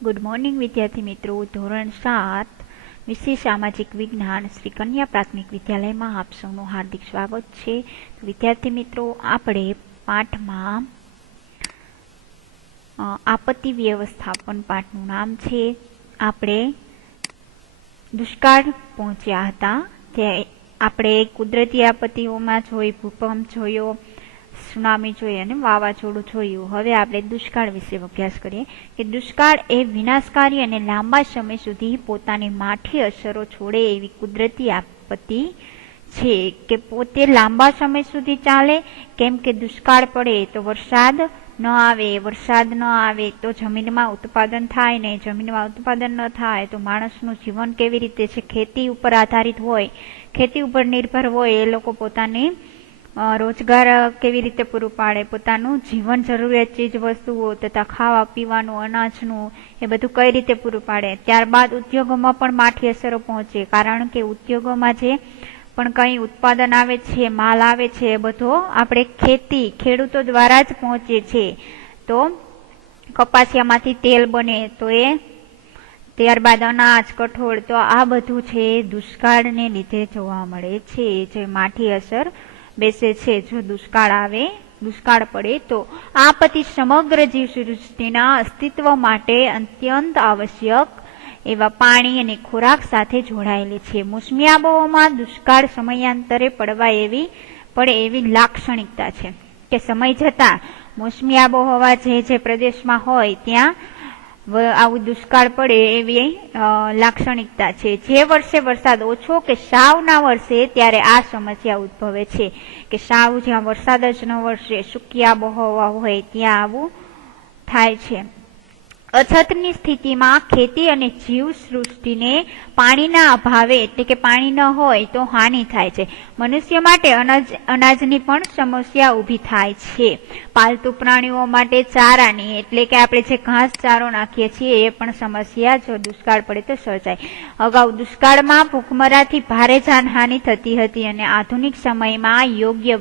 Good morning વિદ્યાર્થી મિત્રો, ધોરણ 7 વિષય સામાજિક વિજ્ઞાન શ્રી કન્યા પ્રાથમિક વિદ્યાલયમાં આપ સૌનું હાર્દિક સ્વાગત છે. વિદ્યાર્થી મિત્રો, આપણે પાઠમાં આપત્તિ વ્યવસ્થાપન પાઠનું નામ છે. આપણે દુષ્કાળ પહોંચ્યા હતા. તે આપણે કુદરતી આપત્તિઓમાં જોઈ, ભૂકંપ જોયો, સુનામી જોઈએ અને વાવાઝોડું જોયું. હવે આપણે દુષ્કાળ વિશે અભ્યાસ કરીએ કે દુષ્કાળ એ વિનાશકારી અને લાંબા સમય સુધી પોતાની માઠી અસરો છોડે એવી કુદરતી આપત્તિ છે કે પોતે લાંબા સમય સુધી ચાલે. કેમ કે દુષ્કાળ પડે તો વરસાદ ન આવે તો જમીનમાં ઉત્પાદન થાય નહીં, જમીનમાં ઉત્પાદન ન થાય તો માણસનું જીવન કેવી રીતે છે, ખેતી ઉપર આધારિત હોય, ખેતી ઉપર નિર્ભર હોય, એ લોકો પોતાની રોજગાર કેવી રીતે પૂરું પાડે, પોતાનું જીવન જરૂરિયાત ચીજ વસ્તુઓ તથા ખાવા પીવાનું, અનાજનું એ બધું કઈ રીતે પૂરું પાડે. ત્યારબાદ ઉદ્યોગોમાં પણ માઠી અસરો પહોંચે, કારણ કે ઉદ્યોગોમાં જે પણ કંઈ ઉત્પાદન આવે છે, માલ આવે છે, એ બધો આપણે ખેડૂતો દ્વારા જ પહોંચે છે. તો કપાસિયામાંથી તેલ બને તો એ ત્યારબાદ અનાજ, કઠોળ, તો આ બધું છે દુષ્કાળને લીધે જોવા મળે છે. જે માઠી અસર બેસે છે જો દુષ્કાળ પડે તો. આ આપત્તિ સમગ્ર જીવસૃષ્ટિના અસ્તિત્વ માટે અત્યંત આવશ્યક એવા પાણી અને ખોરાક સાથે જોડાયેલી છે. મોસમી આબોહવામાં દુષ્કાળ સમયાંતરે પડે એવી લાક્ષણિકતા છે કે સમય જતા મોસમી આબોહવા જે પ્રદેશમાં હોય ત્યાં આવું દુષ્કાળ પડે એવી લાક્ષણિકતા છે. જે વર્ષે વરસાદ ઓછો કે સાવ ના વરસે ત્યારે આ સમસ્યા ઉદ્ભવે છે કે સાવ જ્યાં વરસાદ જ ન વરસે, સૂકી આબોહવા હોય ત્યાં આવું થાય છે. અછતની સ્થિતિમાં ખેતી અને જીવસૃષ્ટિને પાણીના અભાવે એટલે કે પાણી ન હોય તો હાનિ થાય છે. મનુષ્ય માટે અનાજની પણ સમસ્યા ઊભી થાય છે. પાલતુ પ્રાણીઓ માટે ચારાની એટલે કે આપણે જે ઘાસચારો નાખીએ છીએ એ પણ સમસ્યા જો દુષ્કાળ પડે તો સર્જાય. અગાઉ દુષ્કાળમાં ભૂખમરાથી ભારે જાનહાનિ થતી હતી અને આધુનિક સમયમાં યોગ્ય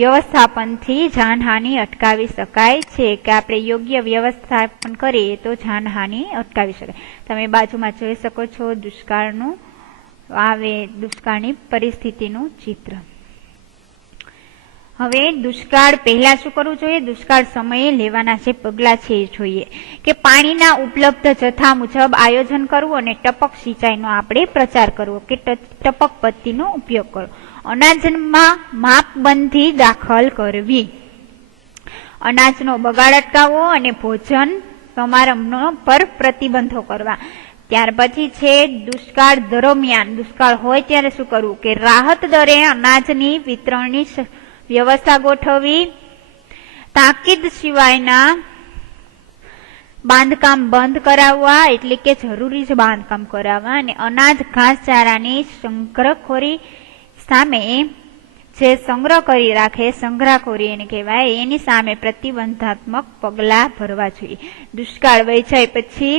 વ્યવસ્થાપનથી જાનહાનિ અટકાવી શકાય છે કે આપણે યોગ્ય વ્યવસ્થાપન કરીએ તો જાનહાનિ અટકાવી શકાય. તમે બાજુમાં જોઈ શકો છો દુષ્કાળની પરિસ્થિતિનું ચિત્ર. હવે દુષ્કાળ પહેલા શું કરવું જોઈએ? દુષ્કાળ સમયે લેવાના જે પગલાં છે એ જોઈએ કે પાણીના ઉપલબ્ધ જથ્થા મુજબ આયોજન કરવું અને ટપક સિંચાઈનો આપણે પ્રચાર કરવો કે ટપક પદ્ધતિનો ઉપયોગ કરવો. અનાજમાં માપબંધી દાખલ કરવી, અનાજનો બગાડ અટકાવવો અને ભોજન સમારંભનો પર પ્રતિબંધો કરવા. ત્યાર પછી છે દુષ્કાળ દરમિયાન, દુષ્કાળ હોય ત્યારે શું કરવું કે રાહત દરે અનાજની વિતરણની વ્યવસ્થા ગોઠવવી, તાકીદ સિવાયના બાંધકામ બંધ કરાવવા એટલે કે જરૂરી જ બાંધકામ કરાવવા અને અનાજ ઘાસચારાની સંગ્રહખોરી સામે જે સંગ્રહ કરી રાખે, સંગ્રહખોરી એને કહેવાય, એની સામે પ્રતિબંધાત્મક પગલાં ભરવા જોઈએ. દુષ્કાળ વહી જાય પછી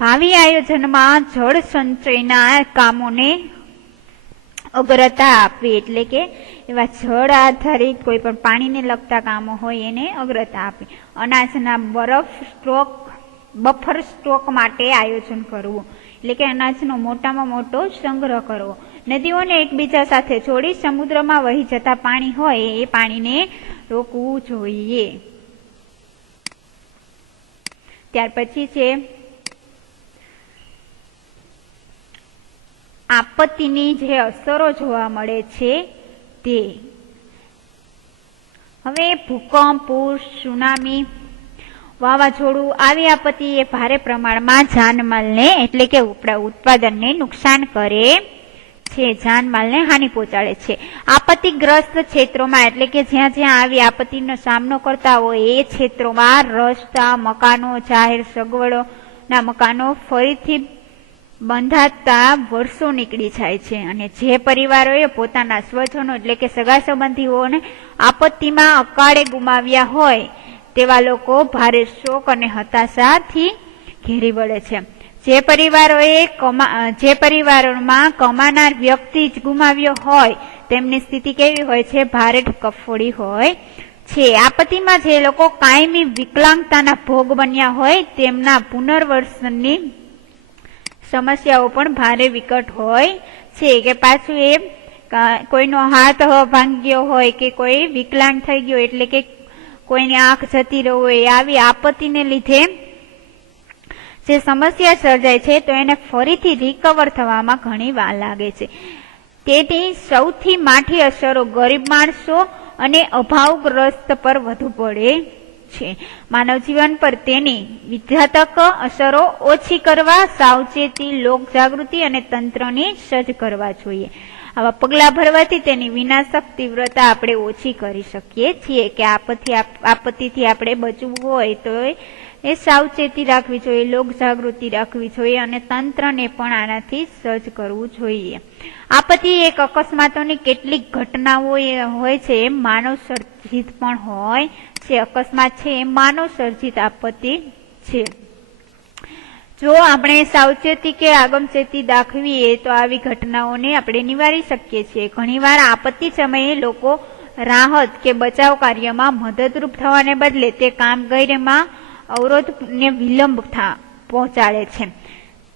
ભાવિ આયોજનમાં જળ સંચયના કામોને અગ્રતા આપવી એટલે કે એવા જળ આધારિત કોઈ પણ પાણીને લગતા કામો હોય એને અગ્રતા આપવી. અનાજના બફર સ્ટોક માટે આયોજન કરવું એટલે કે અનાજનો મોટામાં મોટો સંગ્રહ કરવો. નદીઓને એકબીજા સાથે જોડી સમુદ્રમાં વહી જતા પાણી હોય એ પાણીને રોકવું જોઈએ. ત્યાર પછી છે આપત્તિની જે અસરો જોવા મળે છે તે. હવે ભૂકંપ, પૂર, સુનામી, વાવાઝોડું આવી આપત્તિ એ ભારે પ્રમાણમાં જાનમાલને એટલે કે ઉત્પાદનને નુકસાન કરે છે, જાનમાલને હાનિ પહોંચાડે છે. આપત્તિગ્રસ્ત ક્ષેત્રોમાં એટલે કે જ્યાં આવી આપત્તિનો સામનો કરતા હોય એ ક્ષેત્રોમાં રસ્તા, મકાનો, જાહેર સગવડોના મકાનો ફરીથી બંધાતા વર્ષો નીકળી જાય છે અને જે પરિવારોએ પોતાના સ્વજનો એટલે કે સગા સંબંધીઓને આપત્તિમાં અકાળે ગુમાવ્યા હોય તેવા લોકો ભારે શોક અને હતાશાથી ઘેરી વળે છે. જે પરિવારોમાં કમાનાર વ્યક્તિ જ ગુમાવ્યો હોય તેમની સ્થિતિ કેવી હોય છે? ભારે કફોડી હોય છે. આપત્તિમાં જે લોકો કાયમી વિકલાંગતાના ભોગ બન્યા હોય તેમના પુનર્વસનની સમસ્યાઓ પણ ભારે વિકટ હોય છે. કે પાછું એ કોઈનો હાથ ભાંગ્યો હોય કે કોઈ વિકલાંગ થઈ ગયો એટલે કે કોઈની આંખ જતી રહી હોય, આવી આપત્તિને લીધે જે સમસ્યા સર્જાય છે તો એને ફરીથી રિકવર થવામાં ઘણી વાર લાગે છે. તેથી સૌથી માઠી અસરો ગરીબ માણસો અને અભાવગ્રસ્ત પર વધુ પડે છે. માનવ જીવન પર તેની વિઘાતક અસરો ઓછી કરવા સાવચેતી, લોક જાગૃતિ અને તંત્રની સજ્જ કરવા જોઈએ. આવા પગલાં ભરવાથી તેની વિનાશક તીવ્રતા આપણે ઓછી કરી શકીએ છીએ. કે આપત્તિથી આપણે બચવું હોય તો એ સાવચેતી રાખવી જોઈએ, લોક જાગૃતિ રાખવી જોઈએ અને તંત્રને પણ આનાથી સજ્જ કરવું જોઈએ. આપત્તિ એક અકસ્માતોની કેટલીક ઘટનાઓ હોય છે એ માનવ સર્જિત પણ હોય છે. અકસ્માત છે એ માનવ સર્જિત આપત્તિ છે. જો આપણે સાવચેતી કે આગમચેતી દાખવીએ તો આવી ઘટનાઓને આપણે નિવારી શકીએ છીએ. ઘણીવાર આપત્તિ સમયે લોકો રાહત કે બચાવ કાર્યમાં મદદરૂપ થવાને બદલે તે કામગીરીમાં અવરોધ ને વિલંબ પહોંચાડે છે.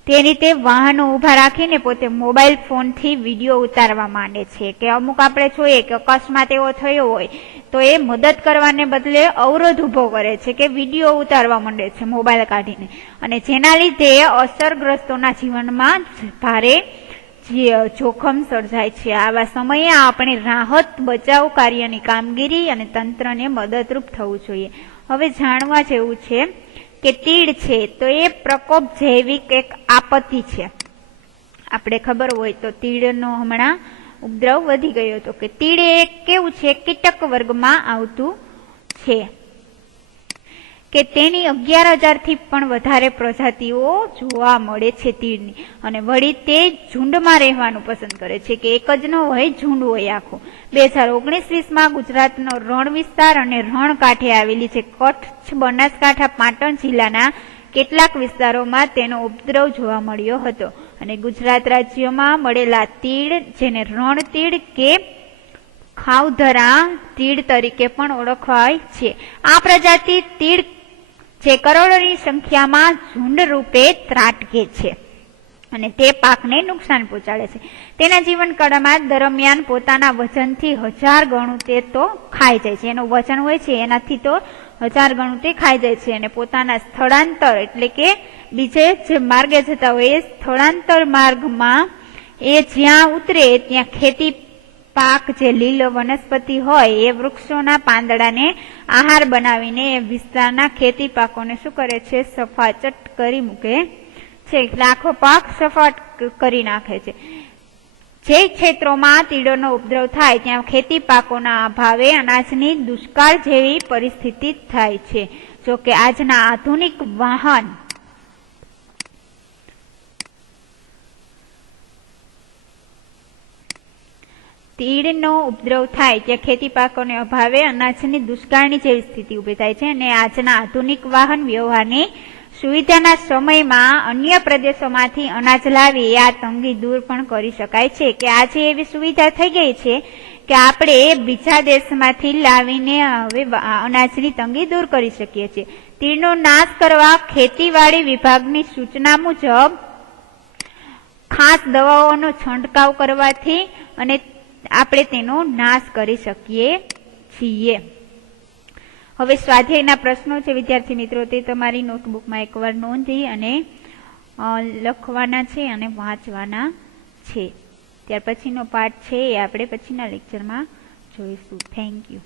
તે રીતે વાહનો ઉભા રાખીને પોતે મોબાઈલ ફોનથી વિડીયો ઉતારવા માંડે છે. કે અમુક આપણે જોઈએ કે અકસ્માત એવો થયો હોય તો એ મદદ કરવાને બદલે અવરોધ ઉભો કરે છે કે વિડીયો ઉતારવા માંડે છે મોબાઈલ કાઢીને, અને જેના લીધે અસરગ્રસ્તોના જીવનમાં ભારે જોખમ સર્જાય છે. આવા સમયે આપણે રાહત બચાવ કાર્યની કામગીરી અને તંત્રને મદદરૂપ થવું જોઈએ. હવે જાણવા જેવું છે કે તીડ છે તો એ પ્રકોપ જૈવિક એક આપત્તિ છે. આપણે ખબર હોય તો તીડનો હમણાં ઉપદ્રવ વધી ગયો હતો. કે તીડ એ કેવું છે, કીટક વર્ગમાં આવતું છે કે તેની 11,000 થી પણ વધારે પ્રજાતિઓ જોવા મળે છે તીડની. અને વળી તે ઝુંડમાં રહેવાનું પસંદ કરે છે. કે એક જ ન હોય, ઝુંડ હોય આખું. 2019-20માં ગુજરાતનો રણ વિસ્તાર અને રણ કાંઠે આવેલી છે કચ્છ, બનાસકાંઠા, પાટણ જિલ્લાના કેટલાક વિસ્તારોમાં તેનો ઉપદ્રવ જોવા મળ્યો હતો. અને ગુજરાત રાજ્યમાં મળેલા તીડ, જેને રણ તીડ કે ખાવધરા તીડ તરીકે પણ ઓળખાય છે, આ પ્રજાતિ તીડ જે કરોડોની સંખ્યામાં ઝુંડ રૂપે ત્રાટકે છે અને તે પાકને નુકસાન પહોંચાડે છે. તેના જીવનકાળમાં દરમિયાન પોતાના વજનથી 1000 ગણું તે તો ખાઈ જાય છે. એનું વજન હોય છે એનાથી તો 1000 ગણું તે ખાઈ જાય છે. અને પોતાના સ્થળાંતર એટલે કે બીજે જે માર્ગે જતા હોય એ સ્થળાંતર માર્ગમાં એ જ્યાં ઉતરે ત્યાં ખેતી પાક, જે લીલો વનસ્પતિ હોય એ વૃક્ષોના પાંદડાને આહાર બનાવીને એ વિસ્તારના ખેતી પાકોને શું કરે છે, સફાચટ કરી મૂકે છે. એટલે આખો પાક સફાટ કરી નાખે છે. જે ક્ષેત્રોમાં તીડોનો ઉપદ્રવ થાય ત્યાં ખેતી પાકોના અભાવે અનાજની દુષ્કાળ જેવી પરિસ્થિતિ થાય છે. જો કે આજના આધુનિક વાહન તીડનો ઉપદ્રવ થાય ત્યાં ખેતી પાકોને અભાવે અનાજની દુષ્કાળની જેવી સ્થિતિ ઉભી થાય છે. અને આજના આધુનિક વાહન વ્યવહારની સુવિધાના સમયમાં અન્ય પ્રદેશોમાંથી અનાજ લાવી આ તંગી દૂર પણ કરી શકાય છે. કે આજે એવી સુવિધા થઈ ગઈ છે કે આપણે બીજા દેશમાંથી લાવીને હવે અનાજની તંગી દૂર કરી શકીએ છીએ. તીડનો નાશ કરવા ખેતીવાડી વિભાગની સૂચના મુજબ ખાસ દવાઓનો છંટકાવ કરવાથી અને આપણે તેનો નાશ કરી શકીએ છીએ. હવે સ્વાધ્યાયના પ્રશ્નો છે વિદ્યાર્થી મિત્રો, તે તમારી નોટબુકમાં એકવાર નોંધી અને લખવાના છે અને વાંચવાના છે. ત્યાર પછીનો પાઠ છે એ આપણે પછીના લેક્ચરમાં જોઈશું. Thank you.